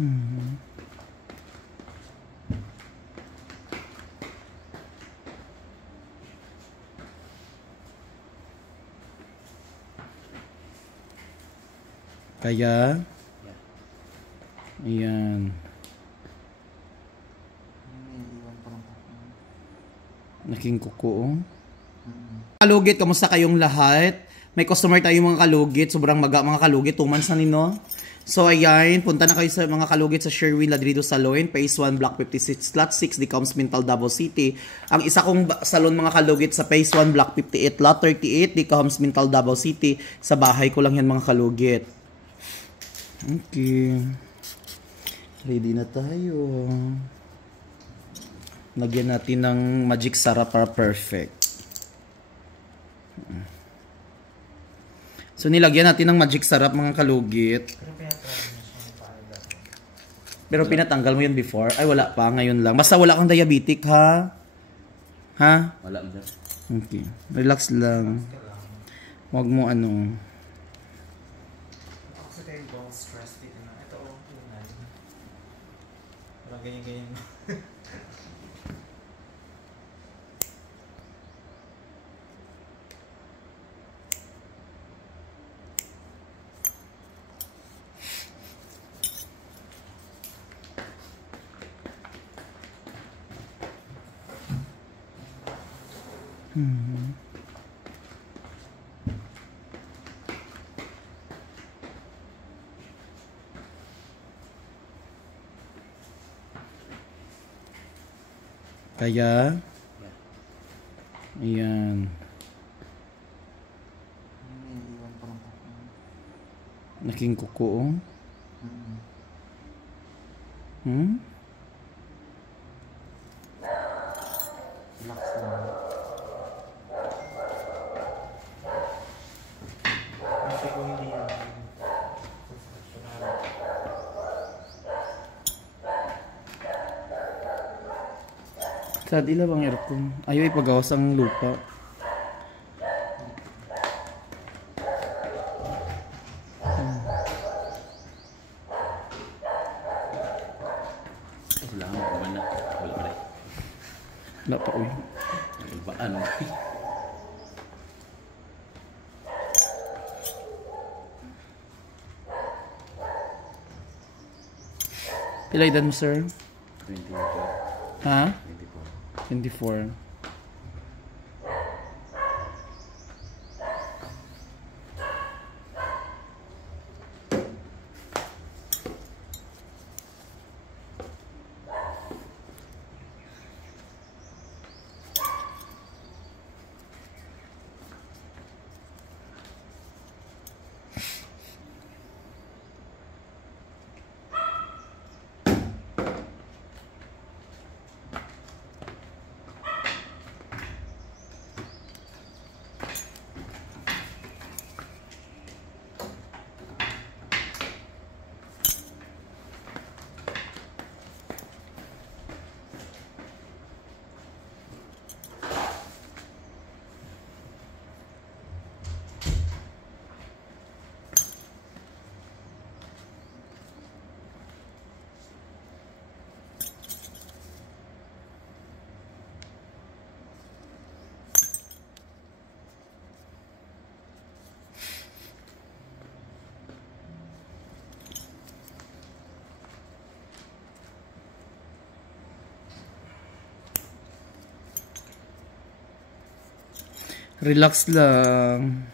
Hmm. Kaya, ayan. Naging kuko. Kalugit, kamusta kayong lahat? May customer tayo mga kalugit. Sobrang maga mga kalugit. 2 months na nino. So ayan, punta na kayo sa mga kalugit sa Sherwin Ladrido Salon, Phase 1, Block 56, Lot 6, Decoms Mental, Davao City. Ang isa kong salon mga kalugit sa Phase 1, Block 58, Lot 38, Decoms Mental, Davao City. Sa bahay ko lang yan mga kalugit. Okay. Ready na tayo. Lagyan natin ng magic sarap para perfect. So nilagyan natin ng magic sarap mga kalugit. Pero pinatanggal mo yun before? Ay wala pa, ngayon lang. Basta wala kang diabetic ha? Ha? Wala mo. Okay. Relax lang. Huwag mo ano. Kasi tayo bang stress dito na. Ito o, tunay. Walang ganyan-ganyan. Kaya, ayan. Naging kuko. Hmm? Relax lang. Kasi kung hindi yan, Sad ila bang aircon? Ayaw ipagawas ang lupa. Wala mo, wala na. Wala pa rin. Wala pa uy. Ibaan. Pila edad mo sir? 24. Ha? 24. 24. Relax lang.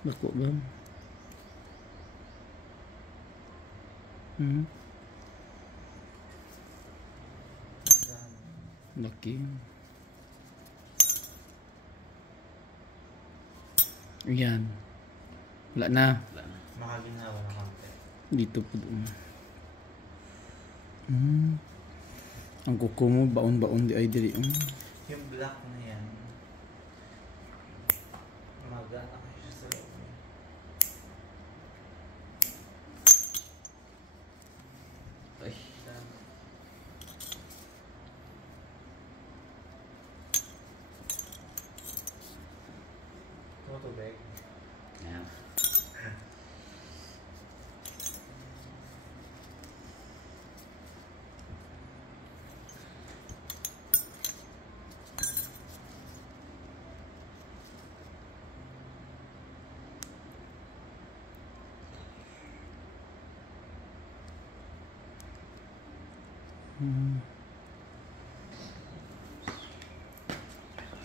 Bako ba? Laki. Ayan. Wala na. Makaginawa na konti. Dito po doon. Ang kuko mo, baon-baon di ay diri. Yung black na yan, magana kayo siya sa loob niya. Ay. Tumutubig. Ayan.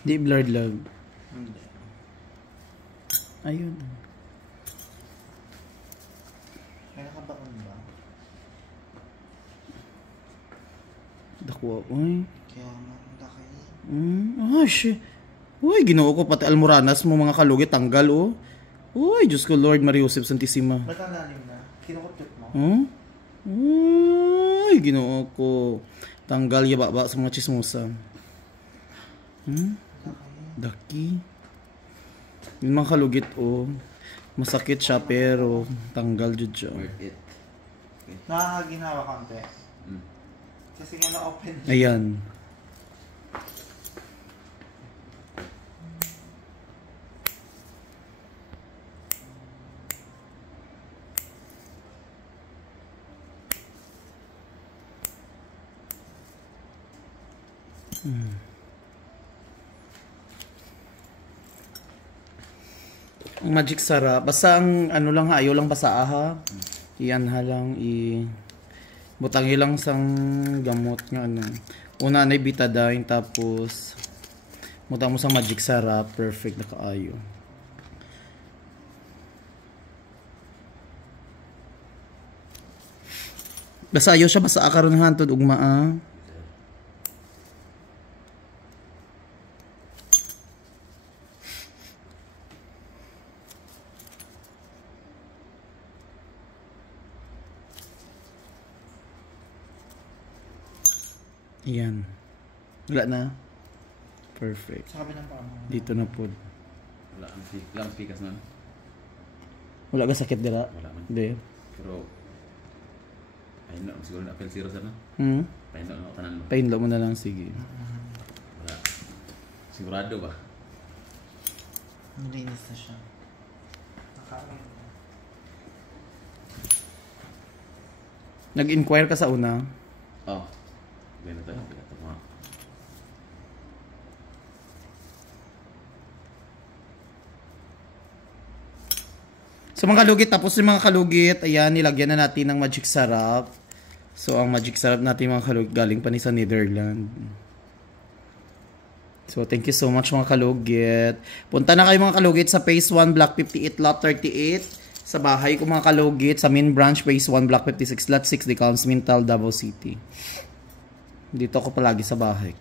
Di blurred love. Hindi. Ayun. May nakabaon ba? Dako, uy. Kaya manda kayo. Ah, shit. Uy, ginoo ko pati almoranas mo mga kalugit tanggal, oh. Uy, Diyos ko, Lord Maria Joseph Santissima. Ba't ang lalim na? Kinukutut mo? Uy, ginoo ko. Tanggal yababa sa mga chismosa. Daki. Yung mga kalugit, oh. Masakit siya, pero tanggal jud siya. Worth it. Nakakaginawa konti. Mm. Kasi nga na-open. Ayan. Ang magic sarap. Basta ang ano lang ha, ayaw lang basa ha. Iyan ha lang butang ilang sang gamot nga ano. Una na betadine tapos butang mo sang magic sarap, perfect na kaayo. Basta ayaw siya basa karon hantod ugma ah. Ayan. Wala na. Perfect. Sa kabilang pa mo. Dito na po. Wala ang pikas nun. Wala ka sakit dira? Wala man. Hindi. Pero ayun na, siguro na apel zero sana. Pahin na ako tanan mo. Painlo mo na lang, sige. Wala. Sigurado ba? Nilinis na siya. Nakaroon. Nag-inquire ka sa una? Oh. Ganun tayo. Ito mga. So mga kalugit, tapos yung mga kalugit, ayan, nilagyan na natin ng magic sarap. So ang magic sarap natin mga kalugit, galing pa ni sa Netherlands. So thank you so much mga kalugit. Punta na kayo mga kalugit sa Phase 1 Block 58 Lot 38. Sa bahay ko mga kalugit, sa main branch Phase 1 Block 56 Lot 6, Decals Mintal, Davao City. Dito ako palagi sa bahay.